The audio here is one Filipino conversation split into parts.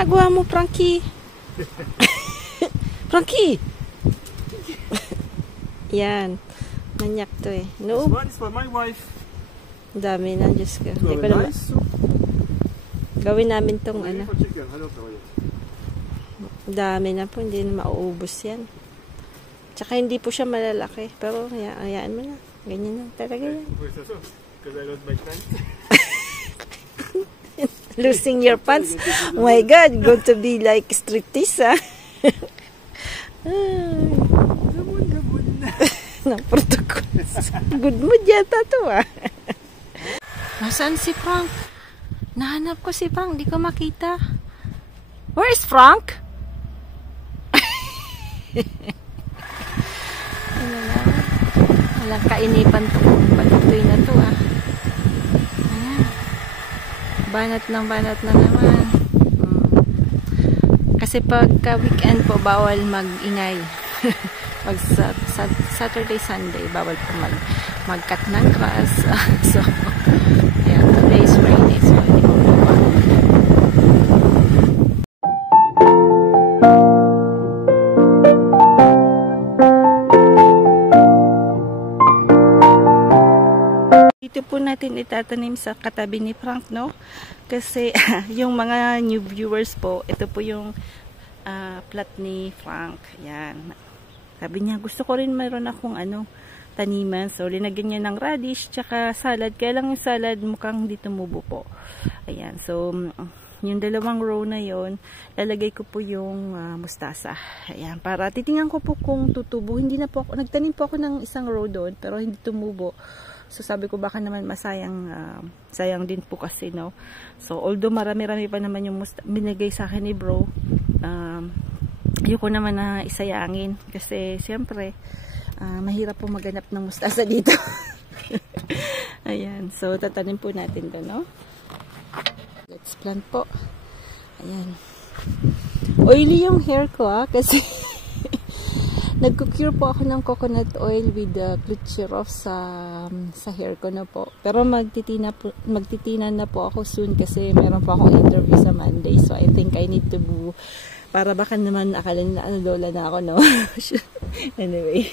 ginagawa mo, Frankie? Frankie! Yan. Manyak to eh. No? This one is for my wife. Dami na, Diyos ko. Hindi ko naman. Nice. Gawin namin tong ano. Chicken. Hello, how are you? Dami na po, hindi na mauubos yan. Tsaka hindi po siya malalaki. Pero hayaan mo na. Ganyan na talaga yan. Because I lost my pants. Losing your pants? Oh my God, going to be like striptease, ha? Gabon. Ng protocol. Good mood yata to, ha? Nasaan si Frank? Nahanap ko si Frank, di ko makita. Where is Frank? Ano na? Walang kainipan tong patutoy na to, ah. Ayan. Banat na naman. Kasi pagka weekend po, bawal mag-ingay. Pag Saturday, Sunday, bawal po mag-cut ng grass. So, ayan, today is Friday, so hindi ko po. Dito po natin itatanim sa katabi ni Frank, no? Kasi yung mga new viewers po, ito po yung plot ni Frank. Yan. Sabi niya, gusto ko rin mayroon akong taniman. So, linagyan niya ng radish, tsaka salad. Kaya lang yung salad mukhang hindi tumubo po. Ayan. So, yung dalawang row na yon, lalagay ko po yung mustasa. Ayan. Para titingnan ko po kung tutubo. Hindi na po ako, nagtanim po ako ng isang row doon, pero hindi tumubo. So, sabi ko baka naman masayang, sayang din po kasi, no? So, although marami-rami pa naman yung binigay sa akin ni bro, ayoko naman na isayangin. Kasi, siyempre, mahirap po maghanap ng mustasa dito. Ayan. So, tatanim po natin to, no? Let's plant po. Ayan. Oily yung hair ko, kasi nagko-cure po ako ng coconut oil with Glucerol sa hair ko na po. Pero magtitinan na po ako soon kasi meron po akong interview sa Monday. So, I think I need to para baka naman akala na lola na ako, no? Anyway.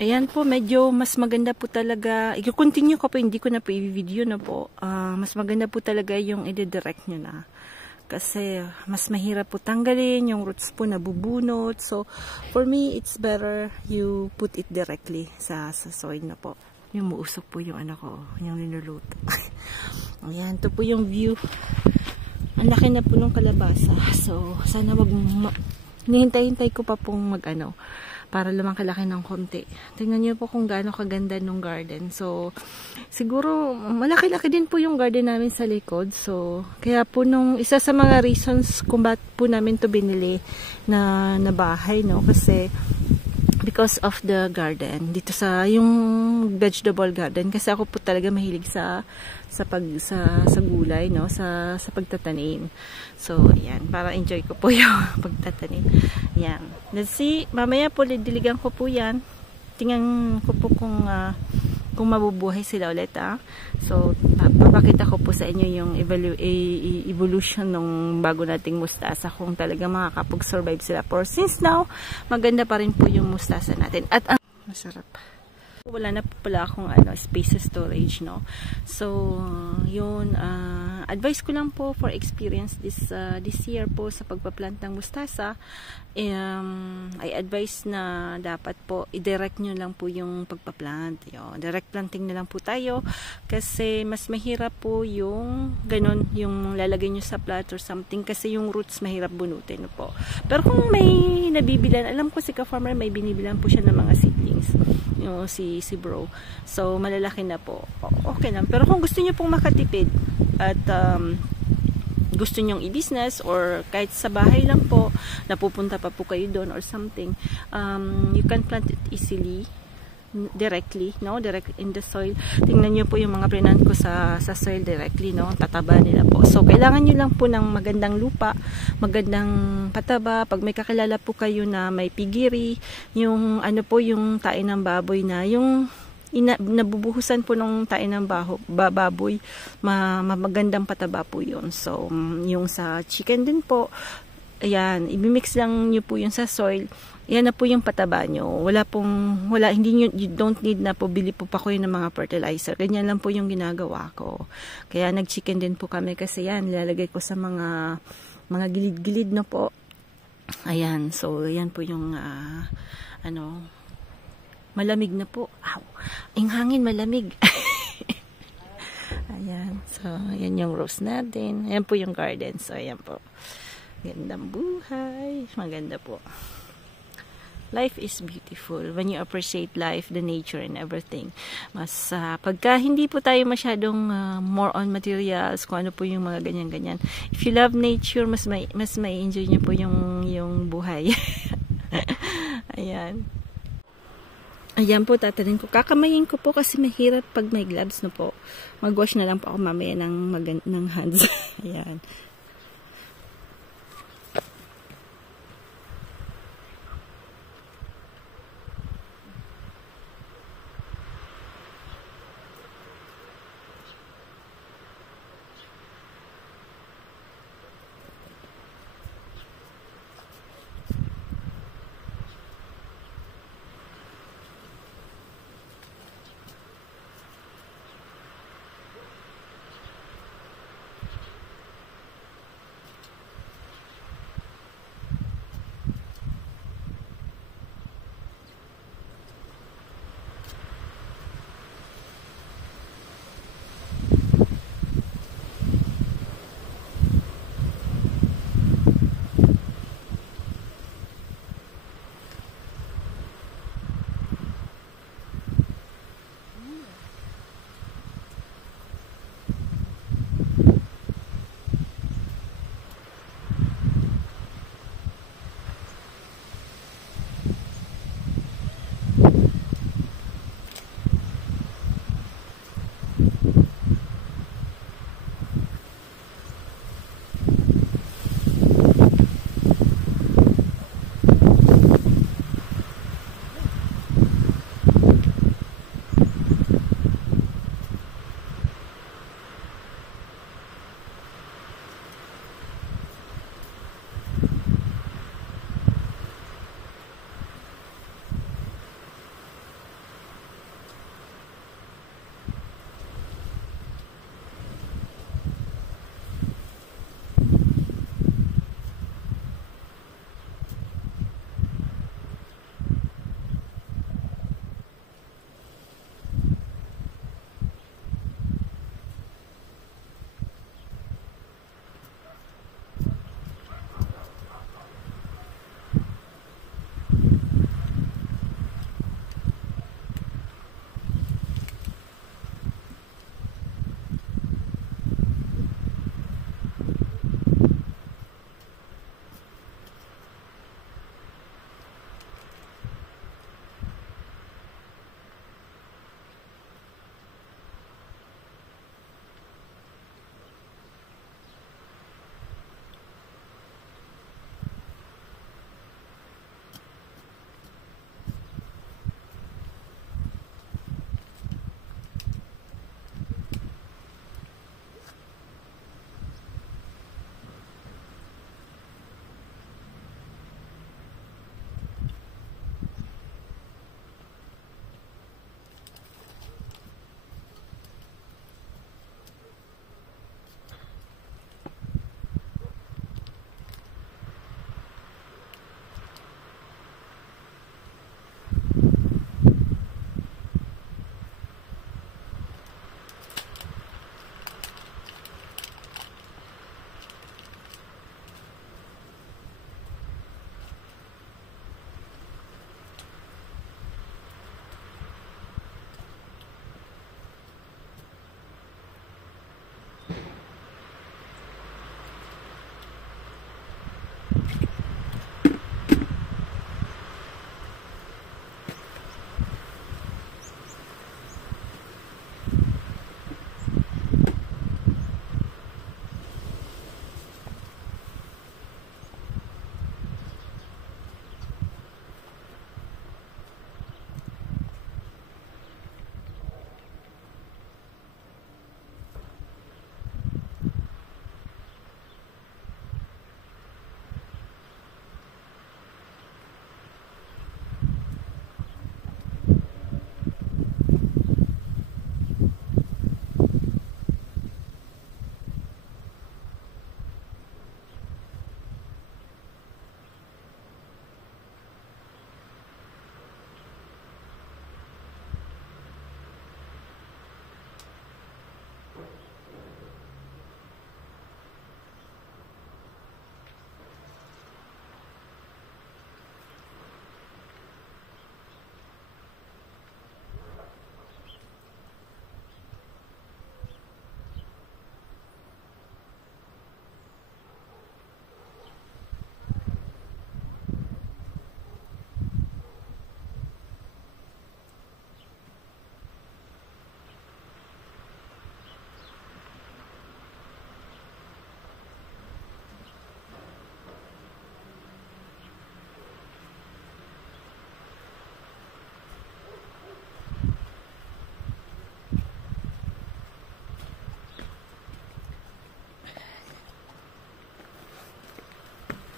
Ayan po, medyo mas maganda po talaga. I-continue ko po, hindi ko na po i-video na po. Mas maganda po talaga yung i-direct nyo na. Kasi mas mahirap po tanggalin, yung roots po nabubunot. So, for me, it's better you put it directly sa soil na po. Yung muusok po yung yung linuluto. Ayan, ito po yung view. Ang laki na po ng kalabasa. So, sana hintay-hintay ko pa pong para lumaki-laki ng konti. Tingnan niyo po kung gaano kaganda nung garden. So, siguro, malaki-laki din po yung garden namin sa likod. So, kaya po isa sa mga reasons kung bakit po namin to binili na bahay, no? Kasi, because of the garden. Dito yung vegetable garden. Kasi ako po talaga mahilig sa gulay, no? Sa pagtatanim. So, ayan. Para enjoy ko po yung pagtatanim. Ayan. Let's see. Mamaya po, diligan ko po yan. Tingnan ko po kung mabubuhay sila ulit, ha. So, papakita ko po sa inyo yung evolution ng bago nating mustasa. Kung talaga makakapag-survive sila. For since now, maganda pa rin po yung mustasa natin. At masarap. Wala na po pala akong space storage, no? So, yun, advice ko lang po for experience this year po sa pagpa-plant ng mustasa. I advise na dapat po i-direct nyo lang po yung pagpa-plant. Direct planting na lang po tayo kasi mas mahirap po yung ganun, yung lalagay nyo sa plant or something kasi yung roots mahirap bunutin po. Pero kung may nabibilan, alam ko si ka-farmer may binibilan po siya ng mga seedlings. Si bro. So, malalaki na po. Okay lang. Pero kung gusto niyo pong makatipid at gusto nyong i-business or kahit sa bahay lang po, napupunta pa po kayo doon or something, you can plant it easily. directly, no? Direct in the soil. Tingnan nyo po yung mga prinant ko sa soil directly, no? Tataba nila po. So, kailangan nyo lang po ng magandang lupa, magandang pataba. Pag may kakilala po kayo na may pigiri, yung ano po, yung tae ng baboy na, yung nabubuhusan po ng tae ng baboy, magandang pataba po yun. So, yung sa chicken din po, ayan, ibimix lang nyo po yun sa soil. Yan na po yung pataba nyo. You don't need na po, bili po pa ko yun ng mga fertilizer. Ganyan lang po yung ginagawa ko. Kaya nag-chicken din po kami kasi yan, nilalagay ko sa mga gilid-gilid na po. Ayan, so yan po yung, malamig na po. Ow! Ang hangin malamig. Ayan, so yan yung rose natin. Ayan po yung garden. So ayan po. Gandang buhay. Maganda po. Life is beautiful when you appreciate life, the nature, and everything. Mas pagka hindi po tayo masyadong more on materials, kung ano po yung mga ganyan-ganyan. If you love nature, mas may enjoy niyo po yung buhay. Ayan. Ayan po, tatanin ko. Kakamayin ko po kasi mahirap pag may gloves na po. Mag-wash na lang po ako mamaya ng hands. Ayan.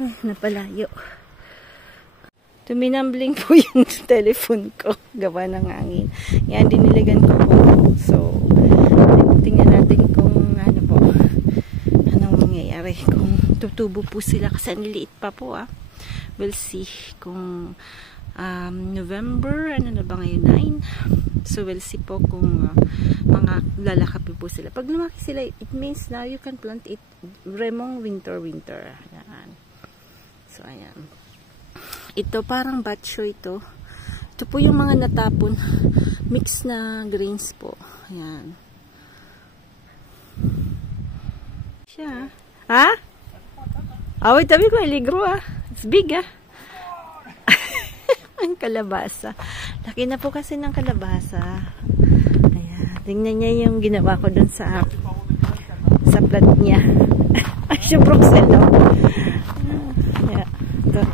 Ay, napalayo. Tuminambling po yung telephone ko. Gawa ng hangin. Yan, dinilagan ko po. So, tingnan natin kung ano po. Anong mangyayari. Kung tutubo po sila. Kasi niliit pa po We'll see kung November, ano na ba ngayon? 9. So, we'll see po kung mga lalaki po sila. Pag lumaki sila, it means now you can plant it remong winter. Ayan. So, ayan. Ito parang batcho ito. Ito po yung mga natapon. Mix na grains po. Ayan. Siya. Ha? Wait, tabi ko, iligro It's big Ang kalabasa. Laki na po kasi ng kalabasa. Ayan. Tingnan niya yung ginawa ko dun sa plant niya. Ay, siya Bruxelles, Ayan. Ito.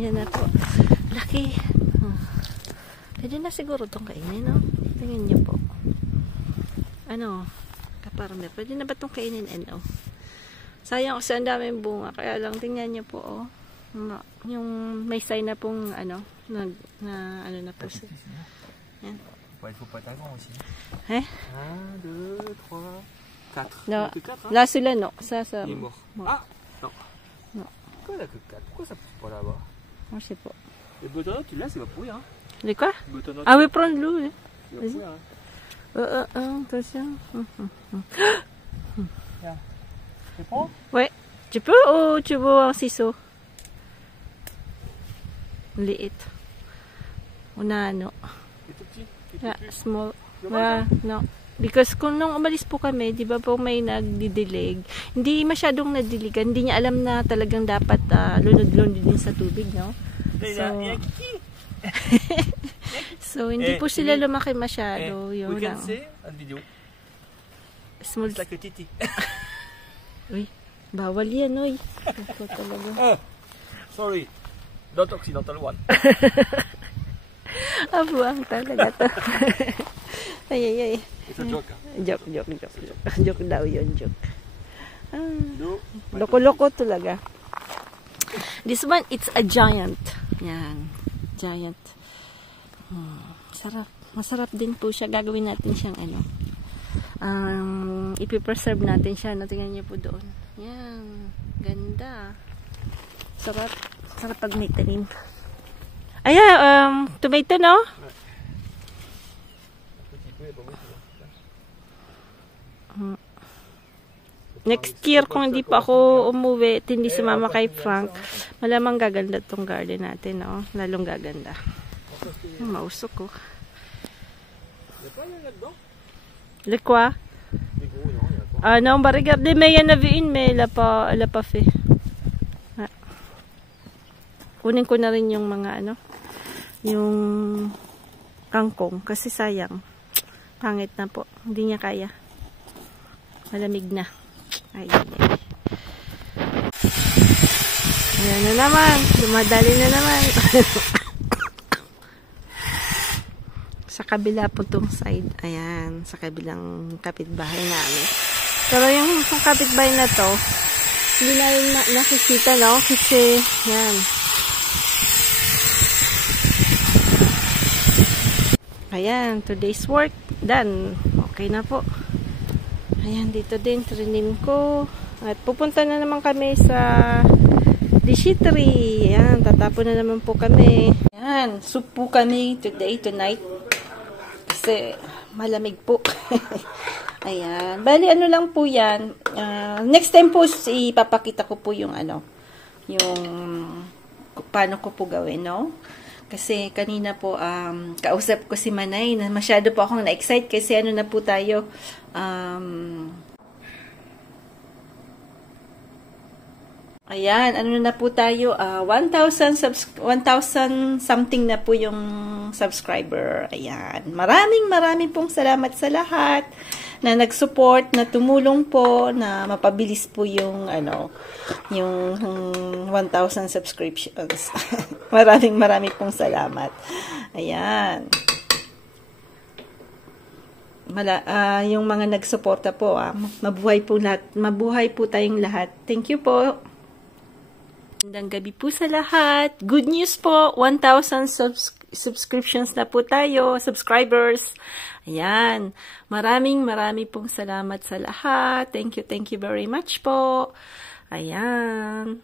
Yan na po. Laki. Pwede na siguro itong kainin, Tingnan niyo po. Kaparme. Pwede na ba itong kainin, Sayang kasi ang daming bunga. Kaya lang, tingnan niyo po, yung may sign na pong, na po siya. Yan. Eh? 1, 2, 3, 4. No. Que 4, Là, celui-là, non. Ça. Il est mort. Ah, non. Non. Pourquoi il a que 4? Pourquoi ça pousse pas là-bas? Je sais pas. Le butternut, tu l'as, c'est pas pourri, De quoi? Le butternut. Ah oui, prends-le. C'est pas pourri, Attention. Tu prends? Ouais. Tu peux ou tu veux un ciseau? Liit. Una, C'est tout petit. Yeah, small. No. Because kung nung umalis po kami, di ba po may nagdidilig, hindi masyadong nadiligan, hindi niya alam na talagang dapat lunod-lunod din sa tubig, So, hindi po sila lumaki masyado. Yung lang. Small. C'est like a titi. Uy, bawal yan, Sorry. Not occidental one. Abuang talaga to. Ay. It's a joke. Joke daw yun, joke. Loko-loko talaga. This one, it's a giant. Yan. Giant. Sarap. Masarap din po siya. Gagawin natin siyang ipipreserve natin siya. Tingnan niyo po doon. Yan. Ganda. Sarap. Sarap pag may tanim. Tomato, no? Next year, kung hindi pa ako umuwi at hindi sumama kay Frank, malamang gaganda tong garden natin, Lalong gaganda. Mausok ko. Le quoi? Non, on va regarder, mais il y en avait une, mais elle a pas fait. Kunin ko na rin yung mga, yung kangkong, kasi sayang. Pangit na po. Hindi niya kaya. Malamig na. Ay. Ayan na naman. Dumadali na naman. Sa kabila po tong side. Ayan. Sa kabilang kapitbahay namin. Pero yung kapitbahay na to, hindi na rin nakikita, Kasi, yan. Ayan. Today's work. Done. Okay na po. Ayan, dito din, trinim ko. At pupunta na naman kami sa Dishitri. Ayan, tatapon na naman po kami. Ayan, soup po kami tonight. Kasi malamig po. Ayan, bali lang po yan. Next time po, ipapakita ko po yung yung paano ko po gawin, Kasi kanina po, kausap ko si Manay na masyado po akong na-excite kasi na po tayo, ayan, na po tayo, 1,000 something na po yung subscriber. Ayan, maraming pong salamat sa lahat na nag-support, na tumulong po, na mapabilis po yung, yung 1,000 subscriptions. maraming pong salamat. Ayan. yung mga nagsuporta po. Mabuhay po lahat. Mabuhay po tayong lahat. Thank you po. Magandang gabi po sa lahat. Good news po. 1,000 subscriptions na po tayo. Subscribers. Ayan. Marami pong salamat sa lahat. Thank you very much po. Ayan.